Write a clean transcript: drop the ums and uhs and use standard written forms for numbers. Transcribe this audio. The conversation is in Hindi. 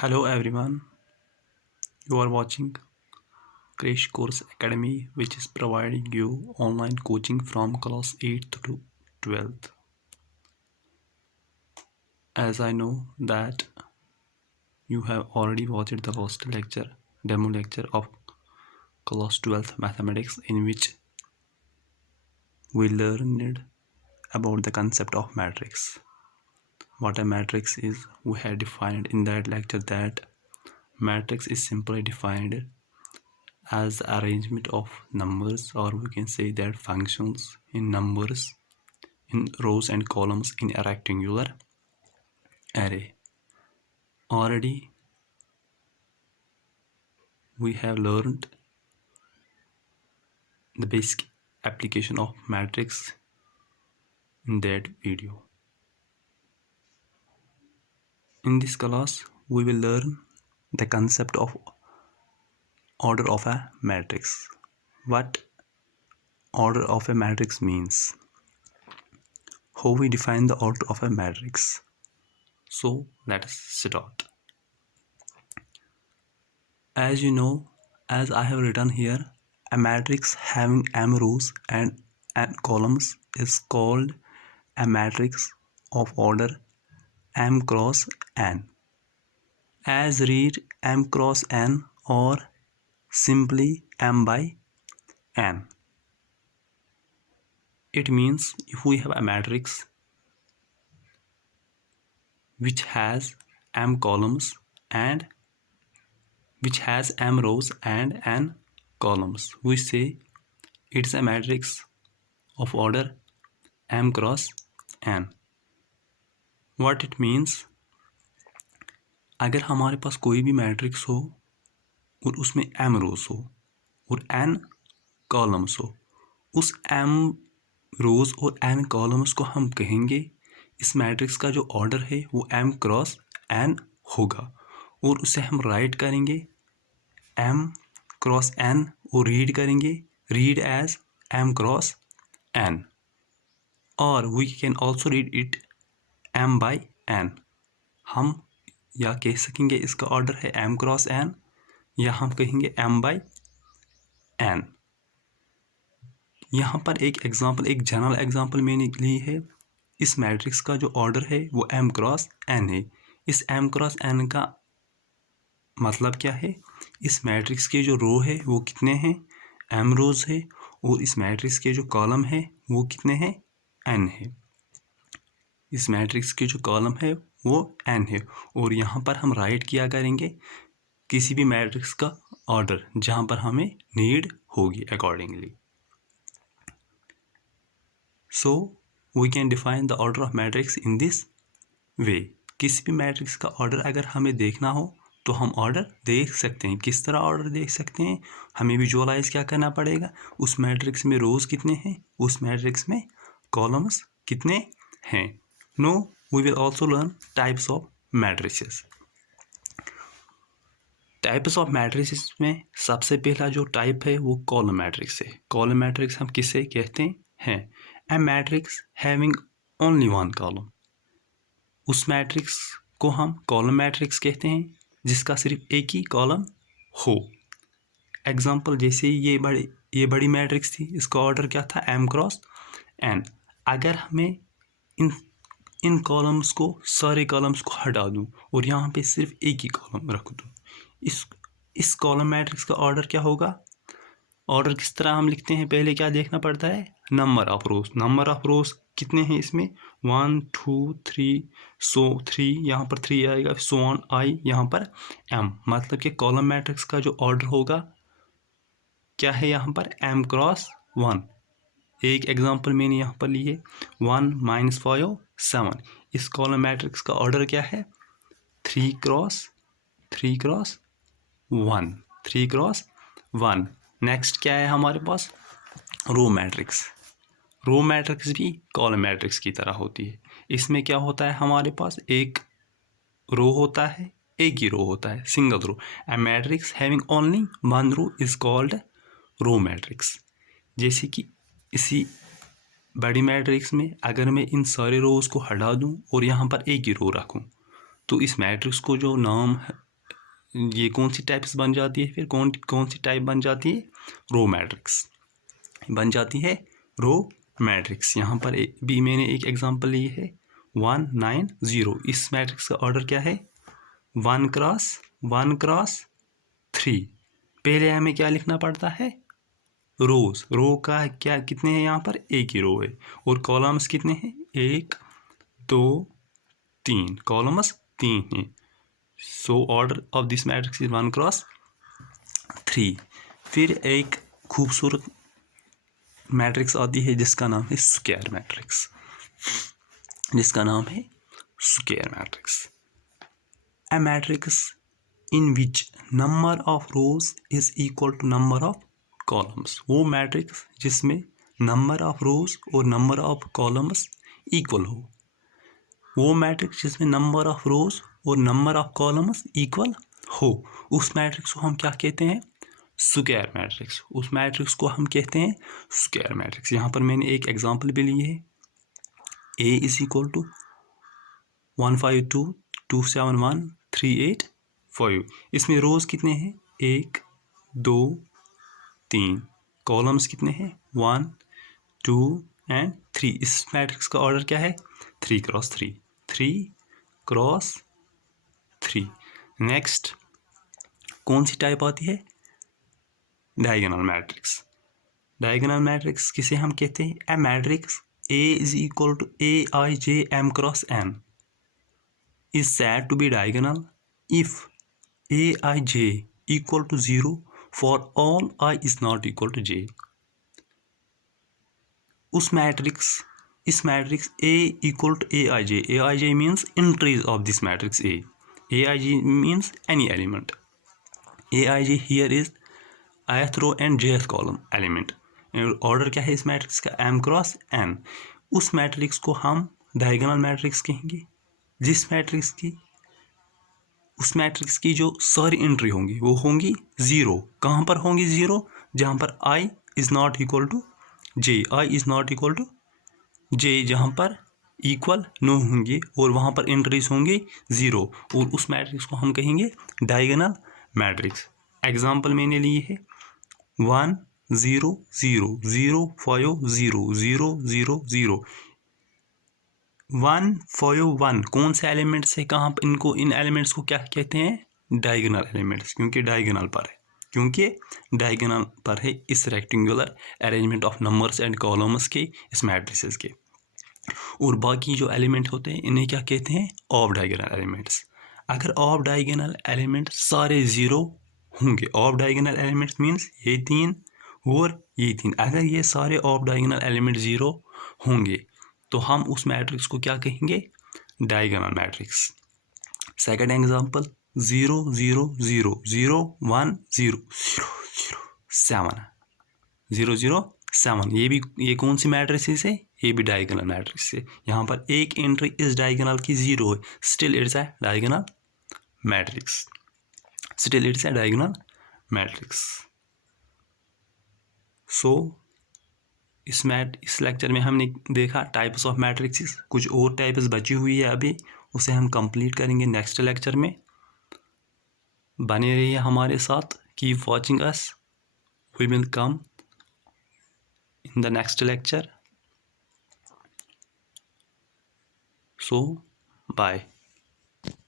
Hello everyone, you are watching Crash Course Academy, which is providing you online coaching from class 8th to 12th. As I know that you have already watched the last lecture, demo lecture of class 12th mathematics, in which we learned about the concept of matrix. What a matrix is, we had defined in that lecture that matrix is simply defined as the arrangement of numbers, or we can say that functions in numbers in rows and columns in a rectangular array. Already we have learned the basic application of matrix in that video. In this class we will learn the concept of order of a matrix. What order of a matrix means, how we define the order of a matrix. So let us start. As you know, as I have written here, a matrix having m rows and n columns is called a matrix of order m cross n. As read m cross n or simply m by n. It means if we have a matrix which has m columns and which has m rows and n columns, we say it's a matrix of order m cross n. What it means, अगर हमारे पास कोई भी मैट्रिक्स हो और उसमें m रोज हो और n कॉलम्स हो, उस m रोज और n कॉलम्स को हम कहेंगे इस मैट्रिक्स का जो ऑर्डर है वो m क्रॉस n होगा, और उसे हम राइट करेंगे m क्रॉस n और रीड करेंगे read as m cross n, और we can also read it m by n. हम या कह सकेंगे इसका ऑर्डर है m क्रॉस n, या हम कहेंगे m बाई n. यहाँ पर एक एग्जांपल, एक जनरल एग्जांपल मैंने ली है. इस मैट्रिक्स का जो ऑर्डर है वो m क्रॉस n है. इस m क्रॉस n का मतलब क्या है, इस मैट्रिक्स के जो रो है वो कितने हैं, m रोज है, और इस मैट्रिक्स के जो कॉलम है वो कितने हैं, n है. इस मैट्रिक्स के जो कॉलम है वो n है, और यहाँ पर हम राइट किया करेंगे किसी भी मैट्रिक्स का ऑर्डर जहाँ पर हमें नीड होगी accordingly. So we can define the order of matrix in this way. किसी भी मैट्रिक्स का ऑर्डर अगर हमें देखना हो तो हम ऑर्डर देख सकते हैं. किस तरह ऑर्डर देख सकते हैं, हमें विजुअलाइज क्या करना पड़ेगा, उस मैट्रिक्स में रोज कितने हैं, उस मैट्रिक्स में कॉलम्स कितने हैं. No we will also learn types of matrices. Types of matrices में सबसे पहला जो टाइप है वो कॉलम मैट्रिक्स है. कॉलम मैट्रिक्स हम किसे कहते हैं, a matrix having only one column. उस मैट्रिक्स को हम कॉलम मैट्रिक्स कहते हैं जिसका सिर्फ एक ही कॉलम हो. एग्जांपल जैसे ये बड़ी मैट्रिक्स थी, इसका ऑर्डर क्या था, m क्रॉस n. अगर हमें इन कॉलम्स को, सारे कॉलम्स को हटा दूं और यहाँ पे सिर्फ एक ही कॉलम रख दूं, इस कॉलम मैट्रिक्स का ऑर्डर क्या होगा. ऑर्डर किस तरह हम लिखते हैं, पहले क्या देखना पड़ता है, number of rose. Number of रोज कितने हैं इसमें, 1 2 3, सो 3 यहाँ पर 3 आएगा, सो ऑन आई यहाँ पर m. मतलब कि कॉलम मैट्रिक्स का जो ऑर्डर होगा क्या है यहाँ पर, m क्रॉस 1. एक एग्जांपल मैंने यहाँ पर ली है 1 - 5 7. इस कॉलम मैट्रिक्स का ऑर्डर क्या है, 3 क्रॉस 1, 3 क्रॉस 1. नेक्स्ट क्या है हमारे पास, रो मैट्रिक्स. रो मैट्रिक्स भी कॉलम मैट्रिक्स की तरह होती है. इसमें क्या होता है, हमारे पास एक रो होता है, एक ही रो होता है, single row. A matrix having only one row is called row matrix. जैसे कि इसी बड़ी मैट्रिक्स में अगर मैं इन सारे रोज को हटा दूं और यहाँ पर एक ही रो रखूं, तो इस मैट्रिक्स को जो नाम ये कौन सी टाइप्स बन जाती है, फिर कौन सी टाइप बन जाती है, रो मैट्रिक्स बन जाती है, रो मैट्रिक्स। यहाँ पर भी मैंने एक एग्जांपल ली है 1 9 0। इस मैट्रिक्स का ऑर्डर क्या है, 1 क्रॉस 3। पहले हमें क्या लिखना पड़ता है, रोज। रो का क्या कितने हैं, यहाँ पर एक ही रो है, और कॉलम्स कितने हैं, 1 2 3, कॉलम्स 3 हैं। So order of this matrix is 1 cross 3। फिर एक खूबसूरत मैट्रिक्स आती है जिसका नाम है स्क्वायर मैट्रिक्स, जिसका नाम है square matrix. A matrix in which number of rows is equal to number of columns. वो मैट्रिक्स जिसमें नंबर ऑफ रोज और नंबर ऑफ कॉलम्स इक्वल हो। वो मैट्रिक्स जिसमें नंबर ऑफ रोज और नंबर ऑफ कॉलम्स इक्वल हो, उस मैट्रिक्स को हम क्या कहते हैं, स्क्वायर मैट्रिक्स। उस मैट्रिक्स को हम कहते हैं स्क्वायर मैट्रिक्स। यहाँ पर मैंने एक एग्जांपल भी ली है, ए इज इक्वल टू 152 271 385। इसमें रोज कितने हैं, 1 2 3, कॉलम्स कितने हैं, 1 2 एंड 3। इस मैट्रिक्स का ऑर्डर क्या है, 3 क्रॉस 3, 3 क्रॉस 3। नेक्स्ट कौन सी टाइप आती है, डायगोनल मैट्रिक्स। डायगोनल मैट्रिक्स किसे हम कहते हैं, a matrix A is equal to Aij m cross n is said to be diagonal if Aij equal to 0 for all I is not equal to j। इस matrix A equal to Aij means entries of this matrix A। Aij means any element। Aij here is ith row and jth column element। Order क्या है इस मैट्रिक्स का, m क्रॉस n। उस मैट्रिक्स को हम डायगोनल मैट्रिक्स कहेंगे जिस मैट्रिक्स की, उस मैट्रिक्स की जो सारी एंट्री होंगी वो होंगी 0। कहाँ पर होंगी 0, जहाँ पर i is not equal to j, i is not equal to j, जहाँ पर इक्वल नो होंगे और वहाँ पर एंट्रीज होंगी 0, और उस मैट्रिक्स को हम कहेंगे डायगोनल मैट्रिक्स। एग्जाम्पल मैंने ली है 1 0 0 0 5 0 0 0 0। 1 5 1 कौन से एलिमेंट से, कहाँ पर इनको, इन एलिमेंट्स को क्या कहते हैं, डायगोनल एलिमेंट्स, क्योंकि डायगोनल पर है इस rectangular arrangement of numbers and columns के, इस मैट्रिसेस के। और बाकी जो एलिमेंट होते हैं इन्हें क्या कहते हैं, ऑफ डायगोनल एलिमेंट्स। अगर ऑफ डायगोनल एलिमेंट सारे 0 होंगे, ऑफ डायगोनल एलिमेंट्स मीन्स ये 3 और ये 3, अगर ये सारे ऑफ डायगोनल एलिमेंट 0 होंगे तो हम उस मैट्रिक्स को क्या कहेंगे, डायगोनल मैट्रिक्स। Second example 0 0 0 0 1 0 0 0 7 0 0 7। ये कौन सी मैट्रिक्स है, ये भी डायगोनल मैट्रिक्स है। यहाँ पर एक एंट्री इस डायगोनल की 0 है, still it's a diagonal matrix, still it's a diagonal matrix. So इस लेक्चर में हमने देखा टाइप्स ऑफ मैट्रिक्स। कुछ और टाइप्स बची हुई है अभी, उसे हम कंप्लीट करेंगे नेक्स्ट लेक्चर में। बने रहिए हमारे साथ, keep watching us, we will come in the next lecture. So bye.